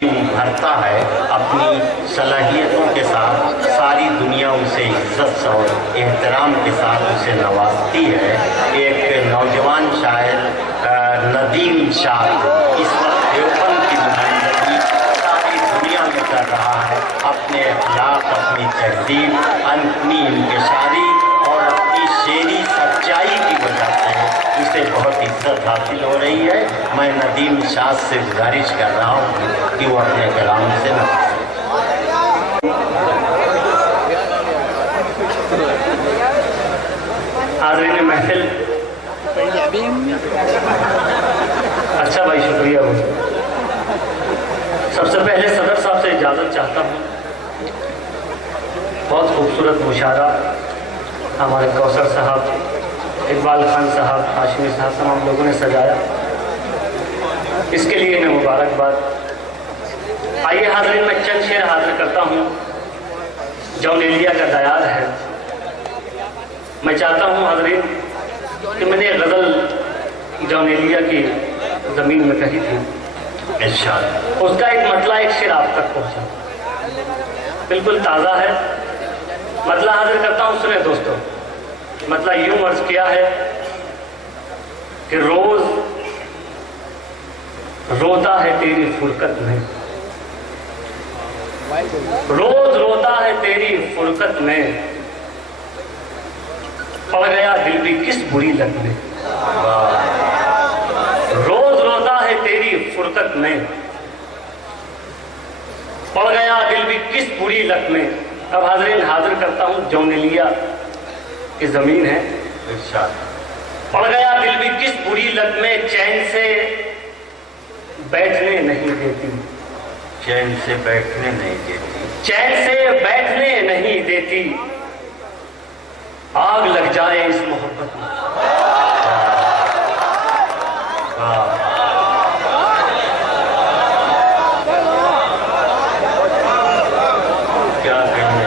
भरता है अपनी सलाहियतों के साथ, सारी दुनिया उसे इज्जत और एहतराम के साथ उसे नवाजती है। एक नौजवान शायर नदीम शाह इस वक्त देवबंद की नुमाइंदगी सारी दुनिया में कर रहा है। अपने अखलाक, अपनी तहजीब, अपनी इंतशारी और अपनी शेरी सच्चाई की वजह से उसे बहुत इज्जत हासिल हो रही है। मैं नदीम शाह से गुजारिश कर रहा हूँ कि वो अपने कलाम से न हाज़रीन महफिल। अच्छा भाई, शुक्रिया। सबसे पहले सदर साहब से इजाज़त चाहता हूँ। बहुत खूबसूरत मुशायरा हमारे कौसर साहब, इकबाल खान साहब, हाशमी साहब, तमाम लोगों ने सजाया, इसके लिए मैं मुबारकबाद। आइए हाज़रीन, मैं चंद शेर हाजिर करता हूँ। जौनेलिया का दयाल है। मैं चाहता हूँ हाज़रीन कि मैंने गज़ल जौनेलिया की ज़मीन में कही थी, इरशाद उसका एक मतला, एक शेर आप तक पहुँचा, बिल्कुल ताज़ा है। मतला हाजिर करता हूँ, सुने दोस्तों। मतला यूं अर्ज किया है कि रोज रोता है तेरी फुरकत में, रोज रोता है तेरी फुरकत में, पड़ गया दिल भी किस बुरी लत में। रोज रोता है तेरी फुरकत में, पड़ गया दिल भी किस बुरी लत में। अब हाज़रीन हाजिर करता हूँ जौनेलिया की जमीन है। पड़ गया दिल भी किस बुरी लत में, चैन से बैठने नहीं देती, चैन से बैठने नहीं देती, चैन से बैठने नहीं देती, आग लग जाए इस मोहब्बत में। क्या कहने।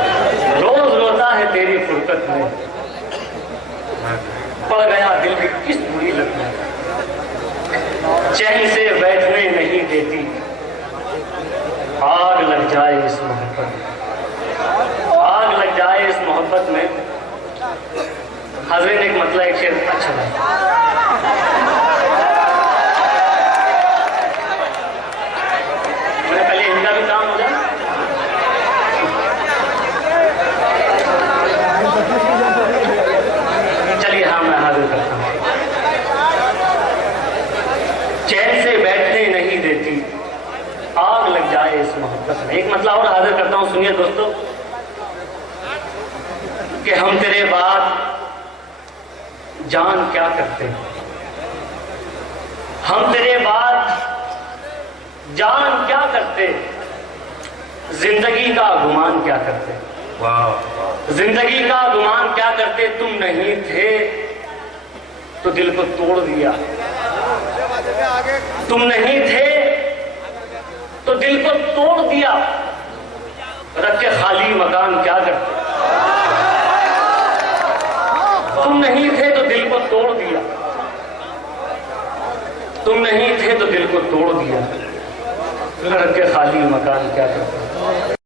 रोज रोता है तेरी फुरकत में, पड़ गया दिल भी किस बुरी लत में, चैन से बैठने नहीं देती, आग लग जाए इस मोहब्बत में, आग लग जाए इस मोहब्बत में। हाज़रीन एक मतलब, एक शेर अच्छा है। मैंने पहले इनका भी काम हो जाए। चलिए हाँ, मैं हाजिर करता हूँ। चैन से बैठने नहीं देती, आग लग जाए इस मोहब्बत में। एक मतलब और हाजिर करता हूँ, सुनिए दोस्तों, कि हम तेरे बाद जान क्या करते, हम तेरे बाद जान क्या करते, जिंदगी का गुमान क्या करते। वाह, जिंदगी का गुमान क्या करते, तुम नहीं थे तो दिल को तोड़ दिया, तुम नहीं थे तो दिल को तोड़ दिया, रख के खाली मकान क्या करते। तुम नहीं थे तो दिल को तोड़ दिया, तुम नहीं थे तो दिल को तोड़ दिया, रख के खाली मकान क्या करते।